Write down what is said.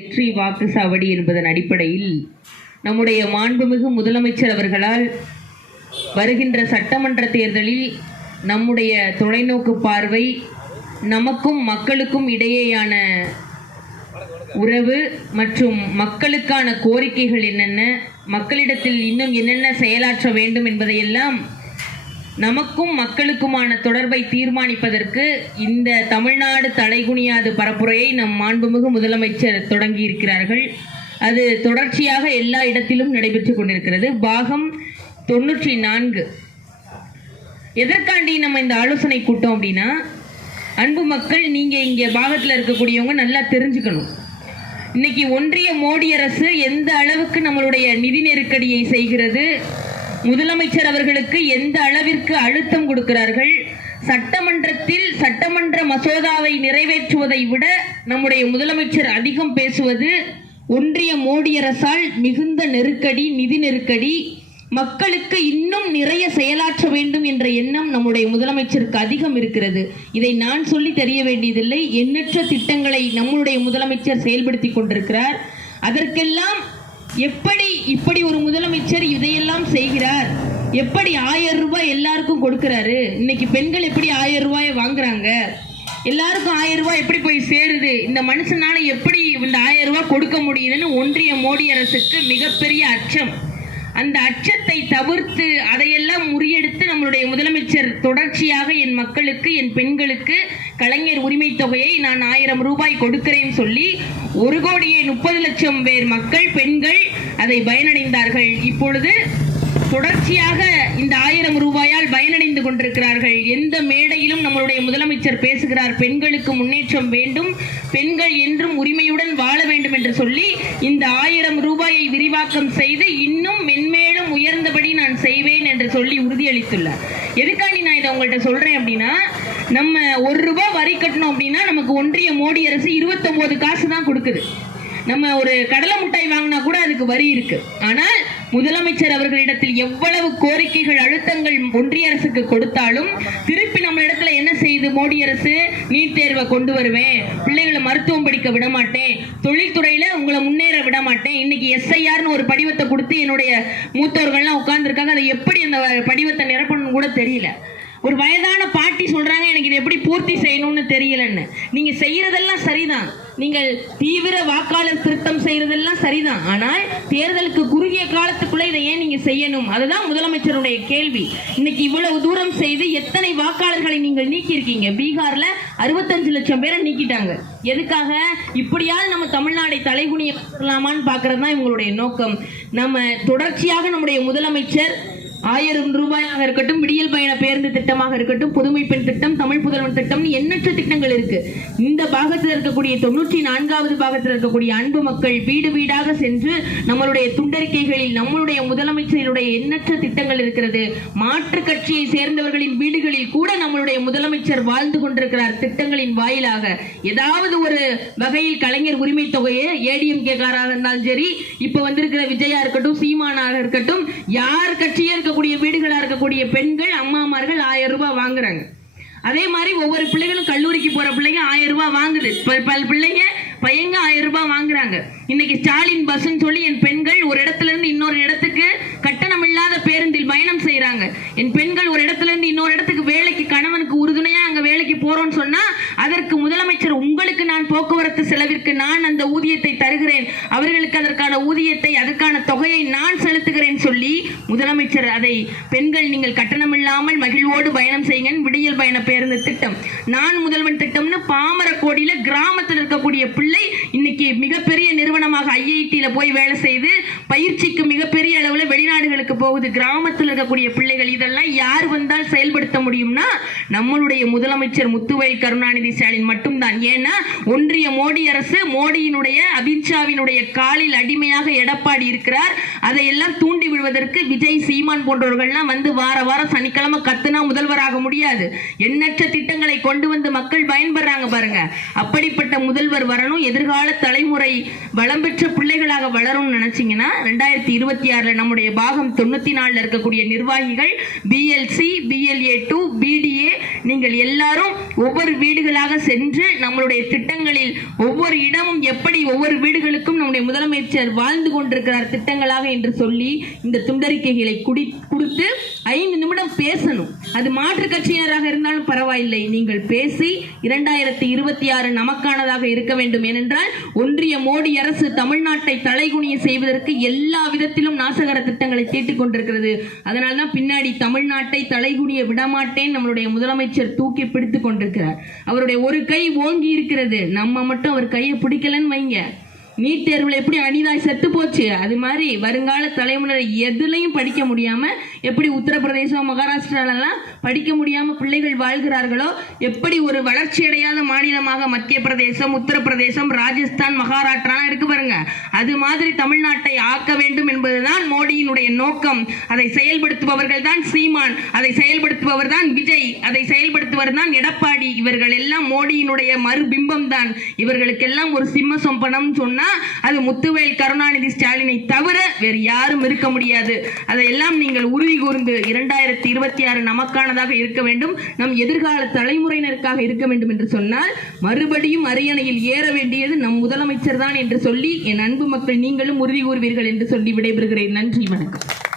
வெற்றி வாக்கு சாவடி என்பதன் அடிப்படையில் நம்முடைய மாண்புமிகு முதலமைச்சர் அவர்களால் வருகின்ற சட்டமன்ற தேர்தலில் நம்முடைய தொலைநோக்கு பார்வை, நமக்கும் மக்களுக்கும் இடையேயான உறவு மற்றும் மக்களுக்கான கோரிக்கைகள் என்னென்ன, மக்களிடத்தில் இன்னும் என்னென்ன செயலாற்ற வேண்டும் என்பதையெல்லாம் நமக்கும் மக்களுக்குமான தொடர்பை தீர்மானிப்பதற்கு இந்த தமிழ்நாடு தலைகுனியாது பரப்புரையை நம் மாண்புமிகு முதலமைச்சர் தொடங்கி இருக்கிறார்கள். அது தொடர்ச்சியாக எல்லா இடத்திலும் நடைபெற்று கொண்டிருக்கிறது. பாகம் 94. எதற்காண்டி நம்ம இந்த ஆலோசனை கூட்டம் அப்படின்னா, அன்பு மக்கள், நீங்க இங்க பாகத்தில் இருக்கக்கூடியவங்க நல்லா தெரிஞ்சுக்கணும். இன்னைக்கு ஒன்றிய மோடி அரசு எந்த அளவுக்கு நம்மளுடைய நிதி நெருக்கடியை செய்கிறது, முதலமைச்சர் அவர்களுக்கு எந்த அளவிற்கு அழுத்தம் கொடுக்கிறார்கள். சட்டமன்றத்தில் சட்டமன்ற மசோதாவை நிறைவேற்றுவதை விட நம்முடைய முதலமைச்சர் அதிகம் பேசுவது ஒன்றிய மோடி அரசால் மிகுந்த நெருக்கடி, நிதி நெருக்கடி, மக்களுக்கு இன்னும் நிறைய செயலாற்ற வேண்டும் என்ற எண்ணம் நம்முடைய முதலமைச்சருக்கு அதிகம் இருக்கிறது. இதை நான் சொல்லி தெரிய வேண்டியதில்லை. எண்ணற்ற திட்டங்களை நம்முடைய முதலமைச்சர் செயல்படுத்தி கொண்டிருக்கிறார். அதற்கெல்லாம் எப்படி இப்படி ஒரு முதலமைச்சர் இதையெல்லாம் செய்கிறார், எப்படி 1000 ரூபாய் எல்லாருக்கும் கொடுக்கிறாரு, இன்னைக்கு பெண்கள் எப்படி 1000 ரூபாயை வாங்குறாங்க, எல்லாருக்கும் 1000 ரூபாய் எப்படி போய் சேருது, இந்த மனுஷனால எப்படி இந்த 1000 ரூபாய் கொடுக்க முடியுதுன்னு ஒன்றிய மோடி அரசுக்கு மிகப்பெரிய அச்சம். அந்த அச்சத்தை தவிர்த்து அதையெல்லாம் முறியெடுத்து நம்மளுடைய முதலமைச்சர் தொடர்ச்சியாக என் மக்களுக்கு, என் பெண்களுக்கு கலைஞர் உரிமை தொகையை நான் 1000 ரூபாய் கொடுக்கிறேன் சொல்லி 1,30,00,000 பேர் மக்கள், பெண்கள் அதை பயனடைந்தார்கள். இப்பொழுது தொடர்ச்சியாக இந்த 1000 ரூபாயால் பயனடைந்து கொண்டிருக்கிறார்கள். எந்த மேடையிலும் நம்மளுடைய முதலமைச்சர் பேசுகிறார், பெண்களுக்கு முன்னேற்றம் வேண்டும், பெண்கள் என்றும் உரிமையுடன் வாழ வேண்டும் என்று சொல்லி இந்த 1000 ரூபாயை விரிவாக்கம் செய்து இன்னும் மென்மேலும் உயர்ந்தபடி நான் செய்வேன் என்று சொல்லி உறுதியளித்துள்ளார். எதுக்காண்டி நான் இதை உங்கள்கிட்ட சொல்றேன் அப்படின்னா, நம்ம 1 ரூபாய் வரி கட்டணும் அப்படின்னா நமக்கு ஒன்றிய மோடி அரசு 29 காசு தான் கொடுக்குது. நம்ம ஒரு கடலை மிட்டாய் வாங்கினா கூட அதுக்கு வரி இருக்கு. ஆனால் முதலமைச்சர் அவர்களிடத்தில் எவ்வளவு கோரிக்கைகள், அழுத்தங்கள் ஒன்றிய அரசுக்கு கொடுத்தாலும் திருப்பி நம்ம இடத்துல என்ன செய்து மோடி அரசு, நீட் தேர்வை கொண்டு வருவேன், பிள்ளைகளை மருத்துவம் படிக்க விட மாட்டேன், தொழில்துறையில உங்களை முன்னேற விட மாட்டேன், இன்னைக்கு SIRனு ஒரு படிவத்தை கொடுத்து என்னுடைய மூத்தவர்கள்லாம் உட்கார்ந்துருக்காங்க, அதை எப்படி அந்த படிவத்தை நிரப்பணும்னு கூட தெரியல. ஒரு வயதான பாட்டி சொல்றாங்க, எனக்கு இதை எப்படி பூர்த்தி செய்யணும்னு தெரியலன்னு. நீங்க செய்யறதெல்லாம் சரிதான், நீங்கள் தீவிர வாக்காளர் திருத்தம் செய்யறதெல்லாம் சரிதான், ஆனால் தேர்தலுக்கு குறுகிய காலத்துக்குள்ள இதை ஏன் நீங்க செய்யணும்? அதுதான் முதலமைச்சருடைய கேள்வி. இன்னைக்கு இவ்வளவு தூரம் செய்து எத்தனை வாக்காளர்களை நீங்கள் நீக்கி இருக்கீங்க? பீகார்ல 65 லட்சம் பேரை நீக்கிட்டாங்க. எதுக்காக? இப்படியால் நம்ம தமிழ்நாடை தலைகுனியலாமான்னு பாக்குறது தான் இவங்களுடைய நோக்கம். நம்ம தொடர்ச்சியாக நம்முடைய முதலமைச்சர் 1000 ரூபாயாக இருக்கட்டும், விடியல் பயண பேருந்து திட்டமாக இருக்கட்டும், புதுமை பெண் திட்டம், தமிழ் புதல்வன் திட்டம், எண்ணற்ற திட்டங்கள் இருக்கு. இந்த பாகத்தில் இருக்கக்கூடிய 94வது பாகத்தில் இருக்கக்கூடிய அன்பு மக்கள் வீடு வீடாக சென்று நம்மளுடைய துண்டறிக்கைகளில் நம்மளுடைய முதலமைச்சருடைய எண்ணற்ற திட்டங்கள் இருக்கிறது. மாற்று கட்சியை சேர்ந்தவர்களின் வீடுகளில் கூட நம்மளுடைய முதலமைச்சர் வாழ்ந்து கொண்டிருக்கிறார். திட்டங்களின் வாயிலாக ஏதாவது ஒரு வகையில் கலைஞர் உரிமை தொகையை ADMK காராக இருந்தாலும் சரி, இப்ப வந்திருக்கிற விஜயா இருக்கட்டும், சீமானாக இருக்கட்டும், யார் கட்சியே இருக்கக்கூடிய வீடுகளா இருக்கக்கூடிய பெண்கள், அம்மாமார்கள் 1000 ரூபாய் வாங்குறாங்க. அதே மாதிரி ஒவ்வொரு பிள்ளைகளும் கல்லூரிக்கு போற பிள்ளைங்க 1000 ரூபாய் வாங்குது. பல பிள்ளைங்க பையங்க 1000 ரூபாய் வாங்குறாங்க. இன்னைக்கு ஸ்டாலின் பஸ் சொல்லி என் பெண்கள் ஒரு இடத்துல இருந்து இன்னொரு இடத்துக்கு கட்டணம் இல்லாத பேருந்தில் பயணம் செய்யறாங்க. என் பெண்கள் ஒரு இடத்துல இருந்து இன்னொரு இடத்துக்கு வேலைக்கு, கணவனுக்கு உறுதுணையா அங்க வேலைக்கு போறோம்னு சொன்னா அதற்கு முதலமைச்சர், உங்களுக்கு நான் போக்குவரத்து செலவிற்கு நான் அந்த ஊதியத்தை தருகிறேன், அவர்களுக்கு அதற்கான ஊதியத்தை, அதற்கான தொகையை நான் செலுத்துகிறேன் சொல்லி முதலமைச்சர் அதை பெண்கள் நீங்கள் கட்டணம் இல்லாமல் மகிழ்வோடு பயணம் செய்யுங்க, விடியல் பயண பேருந்து திட்டம், நான் முதல்வன் திட்டம்னு பாமரக்கோடியில கிராமத்தில் இருக்கக்கூடிய பிள்ளை இன்னைக்கு மிகப்பெரிய நிறுவனமாக IITல போய் வேலை செய்து பயிற்சிக்கு மிகப்பெரிய அளவுல வெளிநாடுகளுக்கு போகுது. கிராமத்தில் இருக்கக்கூடிய பிள்ளைகள் இதெல்லாம் யார் வந்தால் செயல்படுத்த முடியும்னா நம்மளுடைய முதலமைச்சர் முத்துவேல் கருணாநிதி ஸ்டாலின் மட்டும்தான். ஏன்னா ஒன்றிய மோடி அரசு, மோடியினுடைய, அமித்ஷாவினுடைய காலில் அடிமையாக எடப்பாடி இருக்கிறார். அதையெல்லாம் தூண்டி விடுவதற்கு விஜய், சீமான் போன்றவர்கள்லாம் வந்து வார வாரம் சனிக்கிழமை கத்துனா முதல்வராக முடியாது. எண்ணற்ற திட்டங்களை கொண்டு வந்து மக்கள் பயன்பெறாங்க பாருங்க. அப்படிப்பட்ட முதல்வர் வரணும், எதிர்கால தலைமுறை வளம் பெற்ற பிள்ளைகளாக வளரும் நினைச்சீங்கன்னா 2026 நம்முடைய பாகம் 90 24 இருக்கக்கூடிய நிர்வாகிகள், பிஎல்சி, BLA2, BDA, நீங்கள் எல்லாரும் ஒவ்வொரு வீடுகளாக சென்று நம்மளுடைய திட்டங்களில் ஒவ்வொரு இடமும் எப்படி ஒவ்வொரு வீடுகளுக்கும் நம்முடைய முதலமைச்சர் வாழ்ந்து கொண்டிருக்கிறார் திட்டங்களாக என்று சொல்லி இந்த துண்டறிக்கைகளை கொடுத்து 5 நிமிடம் பேசணும். அது மாற்று கட்சியினராக இருந்தாலும் பரவாயில்லை, நீங்கள் பேசி 2026 நமக்கானதாக இருக்க வேண்டும். ஏனென்றால் ஒன்றிய மோடி அரசு தமிழ்நாட்டை தலைகுனிய செய்வதற்கு எல்லா விதத்திலும் நாசகர திட்டங்களை தீட்டிக் கொண்டிருக்கிறது. அதனால்தான் பின்னாடி தமிழ்நாட்டை தலைகுனிய விடமாட்டேன் நம்மளுடைய முதலமைச்சர் தூக்கி பிடித்துக் கொண்டிருக்கிறார். அவருடைய ஒரு கை ஓங்கி இருக்கிறது, நம்ம மட்டும் அவர் கையை பிடிக்கலன்னு வைங்க, நீட் தேர்வில் எப்படி அனிதாய் செத்து போச்சு, அது மாதிரி வருங்கால தலைமுறை எதுலையும் படிக்க முடியாம, எப்படி உத்தரப்பிரதேசம் மகாராஷ்டிராலெல்லாம் படிக்க முடியாம பிள்ளைகள் வாழ்கிறார்களோ, எப்படி ஒரு வளர்ச்சி அடையாத மாநிலமாக மத்திய பிரதேசம், உத்தரப்பிரதேசம், ராஜஸ்தான், மகாராஷ்டிரா இருக்கு பாருங்க, அது மாதிரி தமிழ்நாட்டை ஆக்க வேண்டும் என்பதுதான் மோடியினுடைய நோக்கம். அதை செயல்படுத்துபவர்கள் தான் சீமான், அதை செயல்படுத்துபவர் தான் விஜய், அதை செயல்படுத்துவர் தான் எடப்பாடி. இவர்கள் எல்லாம் மோடியினுடைய மறுபிம்பம் தான். இவர்களுக்கெல்லாம் ஒரு சிம்ம சொப்பனம் சொன்னா அது முத்துவேல் கருணாநிதி ஸ்டாலினை தவிர வேறு யாரும் இருக்க முடியாது. அதையெல்லாம் நீங்கள் உறுதி கூர்ந்து 2026 நமக்கானதாக இருக்க வேண்டும், நம் எதிர்கால தலைமுறையினருக்காக இருக்க வேண்டும் என்று சொன்னால் மறுபடியும் அரியணையில் ஏற வேண்டியது நம் முதலமைச்சர் தான் என்று சொல்லி என் அன்பு மக்கள் நீங்களும் உறுதி கூறுவீர்கள் என்று சொல்லி விடைபெறுகிறேன். நன்றி, வணக்கம்.